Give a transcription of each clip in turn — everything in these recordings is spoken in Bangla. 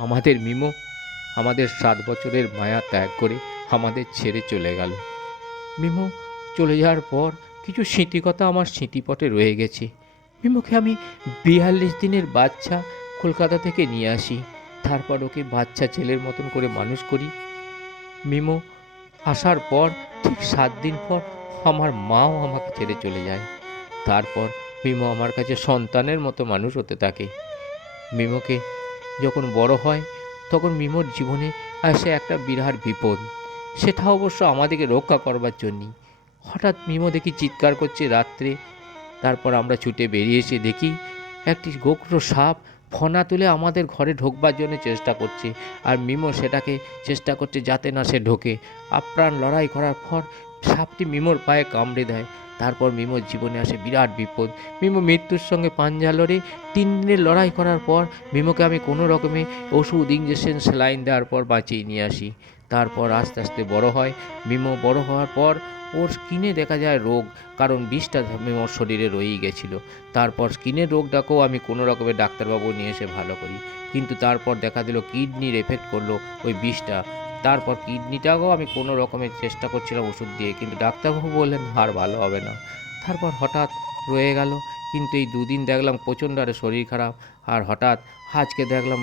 আমাদের মিমো আমাদের 7 বছরের মায়া ত্যাগ করে আমাদের ছেড়ে চলে গেল। মিমো চলে যাওয়ার পর কিছু স্মৃতিকথা আমার স্মৃতিপটে রয়ে গেছে। মিমোকে আমি 42 দিনের বাচ্চা কলকাতা থেকে নিয়ে আসি। তারপর ওকে বাচ্চা ছেলের মতন করে মানুষ করি। মিমো আসার পর ঠিক 7 দিন পর আমার মাও আমাকে ছেড়ে চলে যায়। তারপর মিমো আমার কাছে সন্তানের মতো মানুষ হতে থাকে। মিমোকে যখন বড় হয় তখন মিমোর জীবনে আসে একটা বিরাট বিপদ। সেটা অবশ্য আমাদেরকে রক্ষা করবার জন্যই। হঠাৎ মিমো দেখি চিৎকার করছে রাত্রে। তারপর আমরা ছুটে বেরিয়ে এসে দেখি একটি গোখরো সাপ ফনা তুলে আমাদের ঘরে ঢোকবার জন্য চেষ্টা করছে। আর মিমো সেটাকে চেষ্টা করছে যাতে না সে ঢোকে। আপ্রাণ লড়াই করার পর সাপটি মিমোর পায়ে কামড়ে দেয়। তারপর মিমোর জীবনে আসে বিরাট বিপদ। মিমো মৃত্যুর সঙ্গে পাঞ্জা লড়ে 3 দিনের লড়াই করার পর মিমোকে আমি কোনো রকমে ওষুধ, ইঞ্জেকশন, স্যালাইন দেওয়ার পর বাঁচিয়ে নিয়ে আসি। তারপর আস্তে আস্তে বড় হয়। মিমো বড় হওয়ার পর ওর স্কিনে দেখা যায় রোগ, কারণ বিষটা মিমোর শরীরে রয়েই গেছিলো। তারপর স্কিনের রোগটাকেও আমি কোনো রকমের ডাক্তারবাবু নিয়ে এসে ভালো করি, কিন্তু তারপর দেখা দিল কিডনির এফেক্ট করলো ওই বিষটা। তারপর কিডনিটাকেও আমি কোনো রকমের চেষ্টা করছিলাম ওষুধ দিয়ে, কিন্তু ডাক্তারবাবু বললেন আর ভালো হবে না। তারপর হঠাৎ রয়ে গেল। কিন্তু এই 2 দিন দেখলাম প্রচণ্ড আরে শরীর খারাপ। আর হঠাৎ আজকে দেখলাম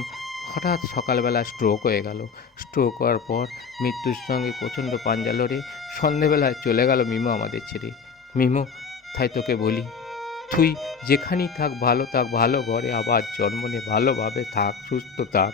হঠাৎ সকালবেলা স্ট্রোক হয়ে গেল। স্ট্রোক হওয়ার পর মৃত্যুর সঙ্গে প্রচণ্ড পাঞ্জা লড়ে সন্ধেবেলায় চলে গেল মিমো আমাদের ছেড়ে। মিমো, তাই তোকে বলি, তুই যেখানেই থাক ভালো থাক, ভালো ঘরে আবার জন্ম নে, ভালোভাবে থাক, সুস্থ থাক।